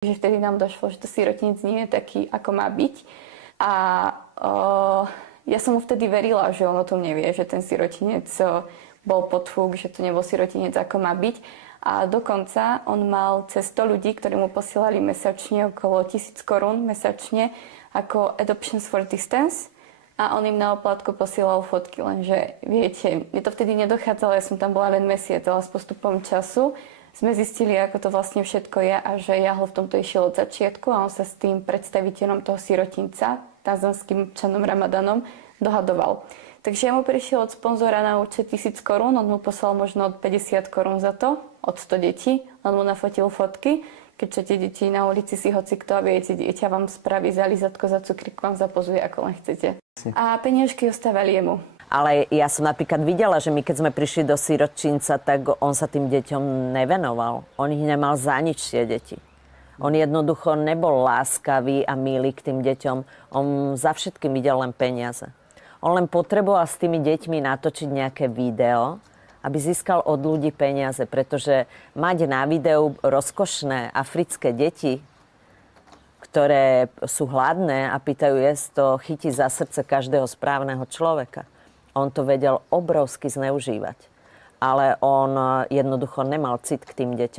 Že vtedy nám došlo, že to sirotinec nie je taký, ako má byť. A ja som mu vtedy verila, že on o tom nevie, že ten sirotinec bol podfúk, že to nebol sirotinec, ako má byť. A dokonca on mal cez 100 ľudí, ktorí mu posielali mesačne okolo 1000 korún mesačne ako Adoptions for Distance. A on im na oplátku posielal fotky, lenže viete, mne to vtedy nedochádzalo, ja som tam bola len mesiac, ale s postupom času sme zistili, ako to vlastne všetko je a že Jahol v tomto išiel od začiatku a on sa s tým predstaviteľom toho sirotinca, tanzanským občanom Ramadanom, dohadoval. Takže ja mu prišiel od sponzora na účet 1000 korún, on mu poslal možno od 50 korún za to, od 100 detí, on mu nafotil fotky, keďže tie deti na ulici si hocikto a viete, dieťa vám spraví zalizatko za cukrík, vám zapozuje, ako len chcete. A peniažky ostávali jemu. Ale ja som napríklad videla, že my keď sme prišli do sirotčinca, tak on sa tým deťom nevenoval. On ich nemal za nič, tie deti. On jednoducho nebol láskavý a milý k tým deťom. On za všetkým videl len peniaze. On len potreboval s tými deťmi natočiť nejaké video, aby získal od ľudí peniaze, pretože mať na videu rozkošné africké deti, ktoré sú hladné a pýtajú jesť, to chytí za srdce každého správneho človeka. On to vedel obrovsky zneužívať, ale on jednoducho nemal cit k tým deťom.